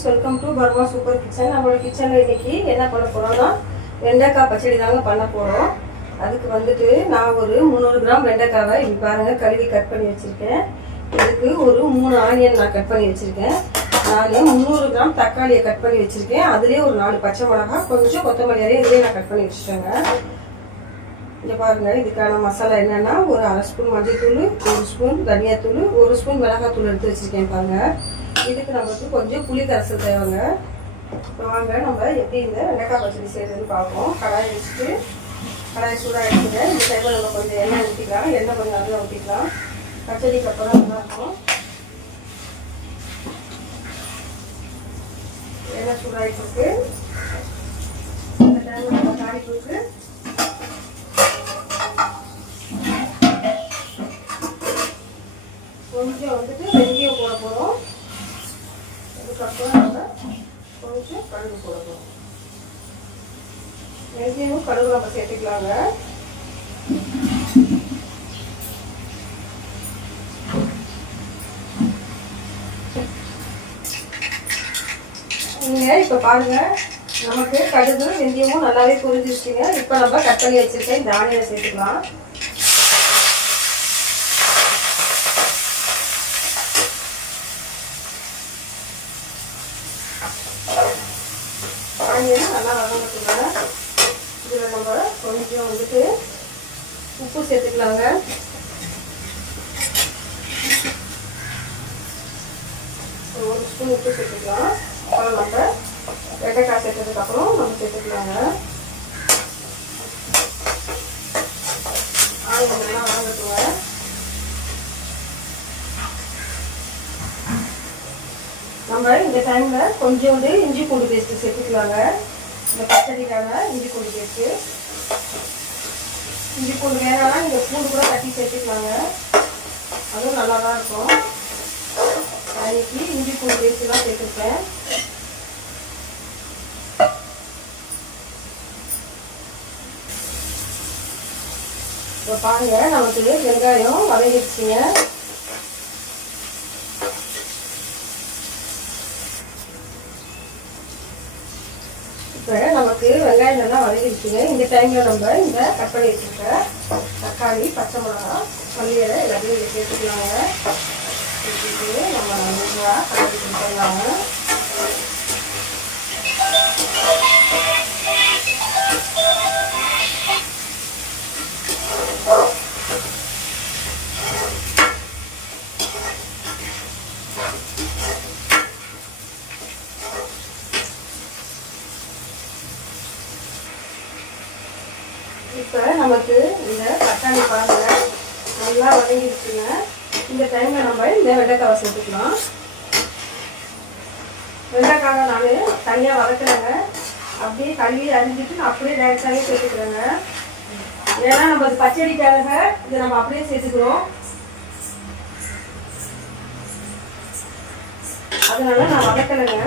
Friends, welcome to Burma super kitchen. நம்மளோட கிச்சனில் இன்றைக்கி என்ன பண்ண போகிறோம்னா வெண்டைக்காய் பச்சடி தாங்க பண்ண போகிறோம். அதுக்கு வந்துட்டு நான் ஒரு 300 கிராம் வெண்டைக்காவை இப்படி பாருங்கள் கழுவி கட் பண்ணி வச்சுருக்கேன். இதுக்கு ஒரு 3 ஆனியன் நான் கட் பண்ணி வச்சுருக்கேன். நான் 300 கிராம் தக்காளியை கட் பண்ணி வச்சுருக்கேன். அதுலேயே ஒரு 4 பச்சை மிளகாய், கொஞ்சம் கொத்தமல்லி இலையை இதுலேயே நான் கட் பண்ணி வச்சுட்டேங்க. இங்கே பாருங்கள், இதுக்கான மசாலா என்னென்னா ஒரு 1/2 ஸ்பூன் மஞ்சள்தூள், 1 ஸ்பூன் தனியாத்தூள், 1 ஸ்பூன் மிளகாத்தூள் எடுத்து வச்சுருக்கேன். பாருங்கள், இதுக்கு நம்மளுக்கு கொஞ்சம் புளி கரைசல் தேவைங்க. இப்போ வாங்க நம்ம எப்படி இந்த வெண்டைக்காய் பச்சடி செய்யறதுன்னு பார்ப்போம். கடாயை வச்சுட்டு கடாய் சூடாக எடுத்துங்க. இந்த டைமில் நம்ம கொஞ்சம் எண்ணெய் ஊற்றிக்கலாம். எண்ணெய் கொஞ்சம் நல்லா ஊற்றிக்கலாம். பச்சடிக்கு அப்புறம் நல்லாயிருக்கும். எண்ணெய் சூடாகிட்டு இருக்கு. இந்த டைமில் நம்ம தாளிப்புக்கு கொஞ்சம் வந்துட்டு வெந்தயம் போட போகிறோம். அதுக்கப்புறம் நம்ம கொஞ்சம் கடுகு போட போகிறோம். வெந்தயமும் கடுகு நம்ம சேர்த்துக்கலாங்க. நீங்கள் இப்போ பாருங்கள், நமக்கு கடுகு வெந்தயமும் நல்லாவே புரிஞ்சிருச்சுங்க. இப்போ நம்ம கட் பண்ணி வச்சுருக்கேன் இந்த ஆனியனை சேர்த்துக்கலாம். ஆனியன் நல்லா வதங்கட்டுங்க. இதில் நம்ம கொஞ்சம் வந்துட்டு உப்பு சேர்த்துக்கலாங்க. ஒரு ஸ்பூன் உப்பு சேர்த்துக்கலாம். அப்புறம் நம்ம வெண்டைக்காய் சேர்த்ததுக்கப்புறம் நம்ம சேர்த்துக்கலாங்க. ஆனியன் நல்லா வதங்கட்டுங்க. நம்ம இந்த டைமில் கொஞ்சோண்டு இஞ்சி பூண்டு பேஸ்ட்டு சேர்த்துக்கலாங்க. இந்த பச்சடிக்கான இஞ்சி பூண்டு பேஸ்ட்டு. இஞ்சி பூண்டு வேணாம்னா நீங்கள் பூண்டு கூட தட்டி சேர்த்துக்கலாங்க. அதுவும் நல்லா தான் இருக்கும். இன்னைக்கு இஞ்சி பூண்டு பேஸ்ட்டுலாம் சேர்த்துருப்பேன். இப்போ பாருங்கள், நமக்கு வெங்காயம் வதங்கிடுச்சுங்க. இப்போ நமக்கு வெங்காயம் நல்லா வதங்கிடுச்சுங்க. இந்த டைமில் நம்ம இந்த கட் பண்ணி வச்சுருக்க தக்காளி, பச்சை மிளகாய், மல்லியலை எல்லாத்தையும் சேர்த்துக்கலாங்க. சேர்த்துட்டு நம்ம நல்லா கலந்து கொடுத்துடலாங்க. இப்போ நமக்கு இந்த தக்காளி பாருங்க நல்லா வதங்கிடுச்சுங்க. இந்த டைமில் நம்ம இந்த வெண்டைக்காவை சேர்த்துக்கலாம். வெண்டைக்காவை நான் தனியாக வதக்குறேங்க. அப்படியே கழுவி அரிஞ்சிட்டு நான் அப்படியே டைரெக்டாகவே சேர்த்துக்கிறேங்க. ஏன்னா நம்ம அது பச்சடிக்காக இதை நம்ம அப்படியே சேர்த்துக்கிறோம். அதனால நான் வதக்கலைங்க.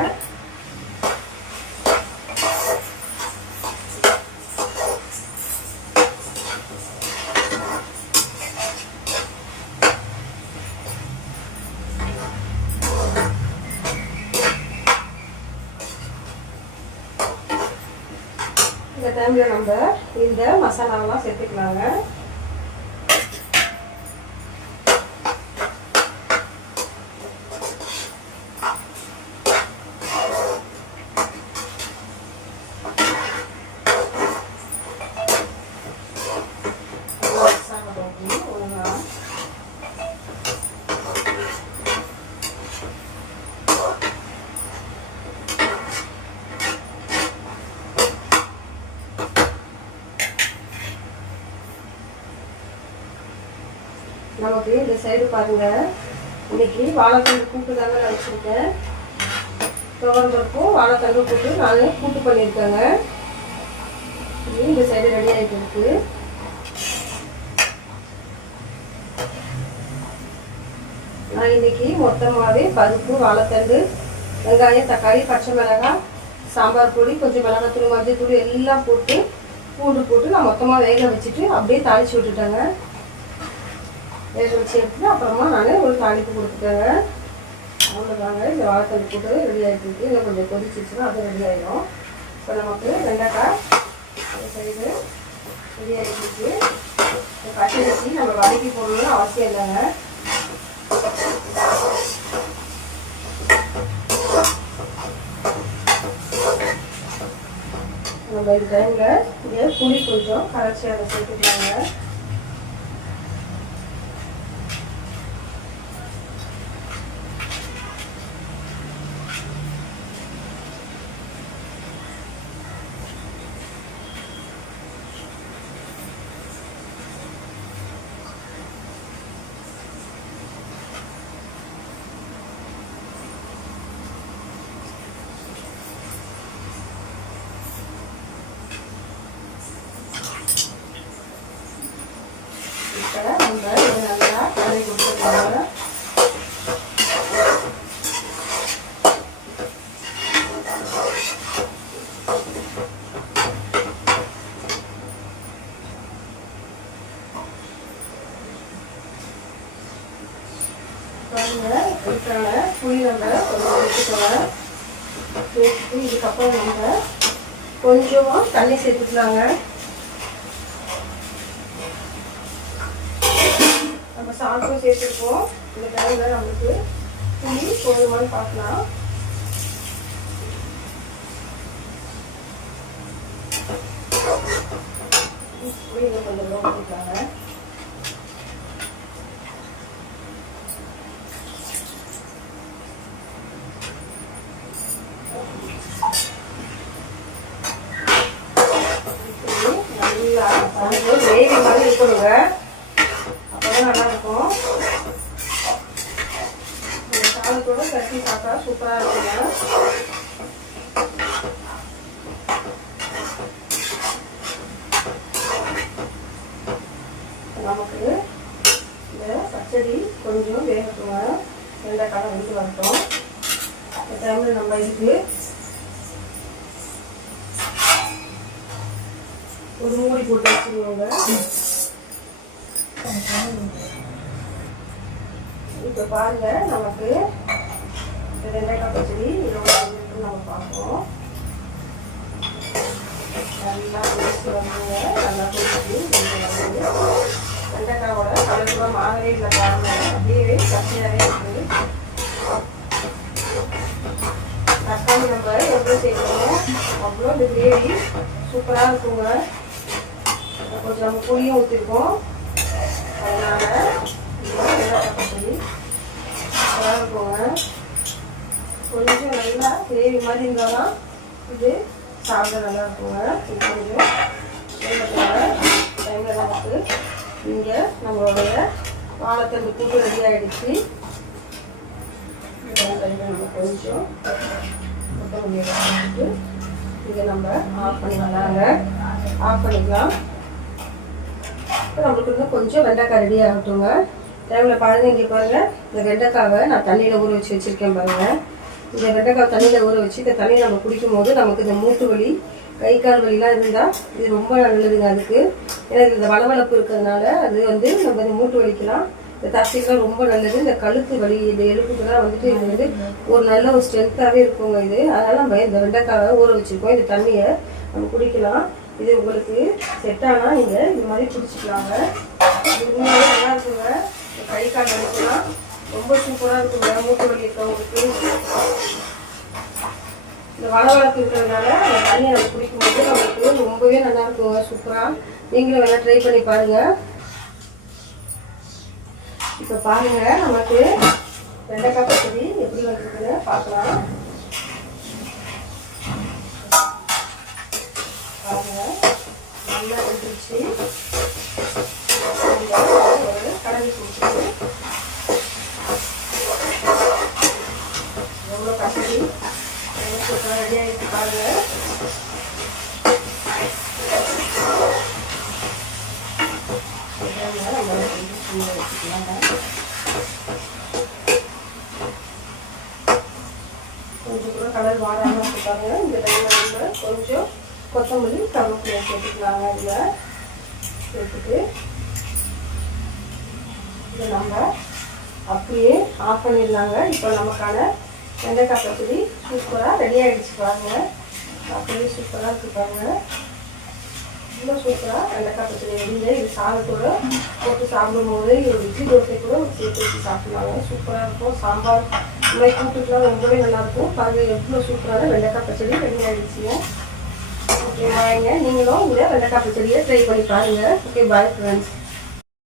இந்த டைமில் நம்ம இந்த மசாலாவெல்லாம் சேர்த்துக்கலாங்க. நமக்கு இந்த சைடு பாருங்க, இன்னைக்கு வாழைத்தண்டு கூட்டு தாங்க நான் வச்சுருக்கேன். துவரம்பருப்பும் வாழைத்தண்டு கூட்டு நான் கூட்டு பண்ணியிருக்கேங்க. இந்த சைடு ரெடி ஆகிட்டு இருக்கு. நான் இன்னைக்கு மொத்தமாகவே பருப்பு, வாழைத்தண்டு, வெங்காயம், தக்காளி, பச்சை மிளகாய், சாம்பார் பொடி, கொஞ்சம் மிளகாத்தூள், மஞ்சள் தூள் எல்லாம் போட்டு பூண்டு போட்டு நான் மொத்தமாக வேக வச்சுட்டு அப்படியே தாளித்து விட்டுட்டேங்க. வேக வச்சு எடுத்துட்டு அப்புறமா நான் ஒரு தாளிப்பு கொடுத்துட்டேங்க. அவ்வளோதாங்க. இந்த வாழைத்தண்டு போட்டு ரெடி ஆகிட்டு இருக்கு. இன்னும் கொஞ்சம் கொதிச்சிச்சுன்னா அது ரெடி ஆகிடும். இப்போ நமக்கு வெண்டைக்காய் சைடு ரெடி ஆகிட்டு இருக்கு. பச்சை வச்சு நம்ம வதக்கி போடணும்னு அவசியம் இல்லைங்க. நம்ம இந்த டைமில் இங்கே புளி கொஞ்சம் கரைச்சி அதை சேர்த்துக்கலாங்க. நம்ம இதை நல்லா கலரி கொடுத்துருக்காங்க. இதுக்கான புளி நம்ம கொஞ்சம் எடுத்துக்கலாம். சேர்த்துட்டு இதுக்கப்புறம் நம்ம கொஞ்சம் தண்ணி சேர்த்துக்கலாங்க. நம்ம சால்ட்டும் சேர்த்துருக்கோம். இந்த டைமில் நம்மளுக்கு புளி போதுமானு பார்க்கலாம். புளி இன்னும் கொஞ்சம் ஊற்றிக்கலாங்க. நல்லா கிரேவி மாதிரி இருக்கணுங்க. நல்லா இருக்கும். இந்த சாதத்தோட கட்டி சாப்பிட்டா சூப்பராக இருக்குங்க. நமக்கு இந்த பச்சடி கொஞ்சம் வேகட்டுங்க. வெண்டைக்காய் வந்து வரட்டும். இந்த டைமில் நம்ம இதுக்கு ஒரு மூடி போட்டு வச்சுருவோங்க. இப்போ பாருங்க, நமக்கு வெண்டைக்காய் பச்சடி எவ்வளோ நம்ம பார்ப்போம். நல்லா கொதிச்சு வருங்க. நல்லா கொதிச்சு வெண்டைக்காயோட கலருமா மாறவே இல்லை பாருங்க. அப்படியே பச்சையாகவே இருக்குது. தக்காளி நம்ம எவ்வளோ சேர்க்கணும் அவ்வளோ இந்த கிரேவி சூப்பராக இருக்குங்க. கொஞ்சம் நம்ம புளியும் ஊற்றிருக்கோம். அதனால வெண்டைக்காய் பச்சடி சூப்பராக இருக்குங்க. கொஞ்சம் நல்லா கிரேவி மாதிரி இருந்தாலும் இது சாப்பிட நல்லா இருக்குங்க. இது கொஞ்சம் டைமில் நமக்கு இங்கே நம்மளுடைய வாழைத்தண்டு கூட்டு ரெடி ஆகிடுச்சு. நம்ம கொஞ்சம் கொத்தமல்லியை வச்சுட்டு இதை நம்ம ஆஃப் பண்ணிக்கலாங்க. ஆஃப் பண்ணிக்கலாம். இப்போ நம்மளுக்கு இன்னும் கொஞ்சம் வெண்டைக்காய் ரெடி ஆகட்டுங்க. டைமில் பாருங்கள், இங்கே பாருங்கள், இந்த வெண்டைக்காவை நான் தண்ணியில் ஊற வச்சு வச்சுருக்கேன் பாருங்கள். இந்த வெண்டைக்காய் தண்ணியில் ஊற வச்சு இந்த தண்ணியை நம்ம குடிக்கும் போது நமக்கு இந்த மூட்டு வலி, கை கால் வலிலாம் இருந்தால் இது ரொம்ப நல்லதுங்க. அதுக்கு எனக்கு இந்த வளவளப்பு இருக்கிறதுனால அது வந்து நம்ம இந்த மூட்டு வலிக்கலாம், இந்த தசைக்கெலாம் ரொம்ப நல்லது. இந்த கழுத்து வலி, இந்த எலும்புக்கெல்லாம் வந்துட்டு இது வந்து ஒரு நல்ல ஒரு ஸ்ட்ரென்த்தாகவே இருக்குங்க இது. அதனால் நம்ம இந்த வெண்டைக்காவை ஊற வச்சுருக்கோம். இந்த தண்ணியை நம்ம குடிக்கலாம். இது உங்களுக்கு செட் ஆனால் நீங்கள் இது மாதிரி குடிச்சிக்கலாங்க. இது உண்மையிலே நல்லா இருக்குங்க. கை கால் வலிக்கலாம் ரொம்ப சூப்பராக இருக்குங்க. மூட்டு வலி இருக்கவங்களுக்கு இந்த வளவளப்பு இருக்கிறதுனால அந்த தண்ணியை நம்ம குடிக்கும்போது நம்மளுக்கு ரொம்பவே நல்லா இருக்குங்க. சூப்பராக நீங்களும் வேணால் ட்ரை பண்ணி பாருங்கள். இப்போ பாருங்கள், நமக்கு வெண்டைக்காய் பச்சடி எப்படி வந்துருக்குன்னு பார்க்கலாம். பாருங்கள், நல்லா வந்துருச்சு. ஒரு கலரி கொடுத்துட்டு எவ்வளோ பச்சடி சூப்பராக ரெடி ஆகிட்டு பாருங்கள். கொஞ்சம் கூட கலர் வாடாமல் இருக்காங்க. இந்த டைமில் நம்ம கொஞ்சம் கொத்தமல்லி கருவேப்பிலை சேர்த்துக்கலாங்க. இதில் சேர்த்துட்டு இதை நம்ம அப்படியே ஆஃப் பண்ணிடலாங்க. இப்போ நமக்கான வெண்டைக்காய் பச்சடி சூப்பராக ரெடி ஆகிடுச்சு பாருங்கள். அப்படியே சூப்பராக இருக்குது பாருங்கள். ரொம்ப சூப்பராக வெண்டைக்காய் பச்சடி ரெடிங்க. இது சாதத்தோடு போட்டு சாப்பிடும்போது இட்லி தோசை கூட சேர்த்து வச்சு சாப்பிட்லாங்க. சூப்பராக இருக்கும். சாம்பார் இந்த மாதிரி கூட்டுக்கெலாம் ரொம்பவே நல்லாயிருக்கும். பாருங்கள் எவ்வளோ சூப்பரான வெண்டைக்காய் பச்சடி ரெடி ஆகிடுச்சுங்க. ஓகே பாய்ங்க. நீங்களும் இந்த வெண்டைக்காய் பச்சடியை ட்ரை பண்ணி பாருங்கள். Okay bye friends.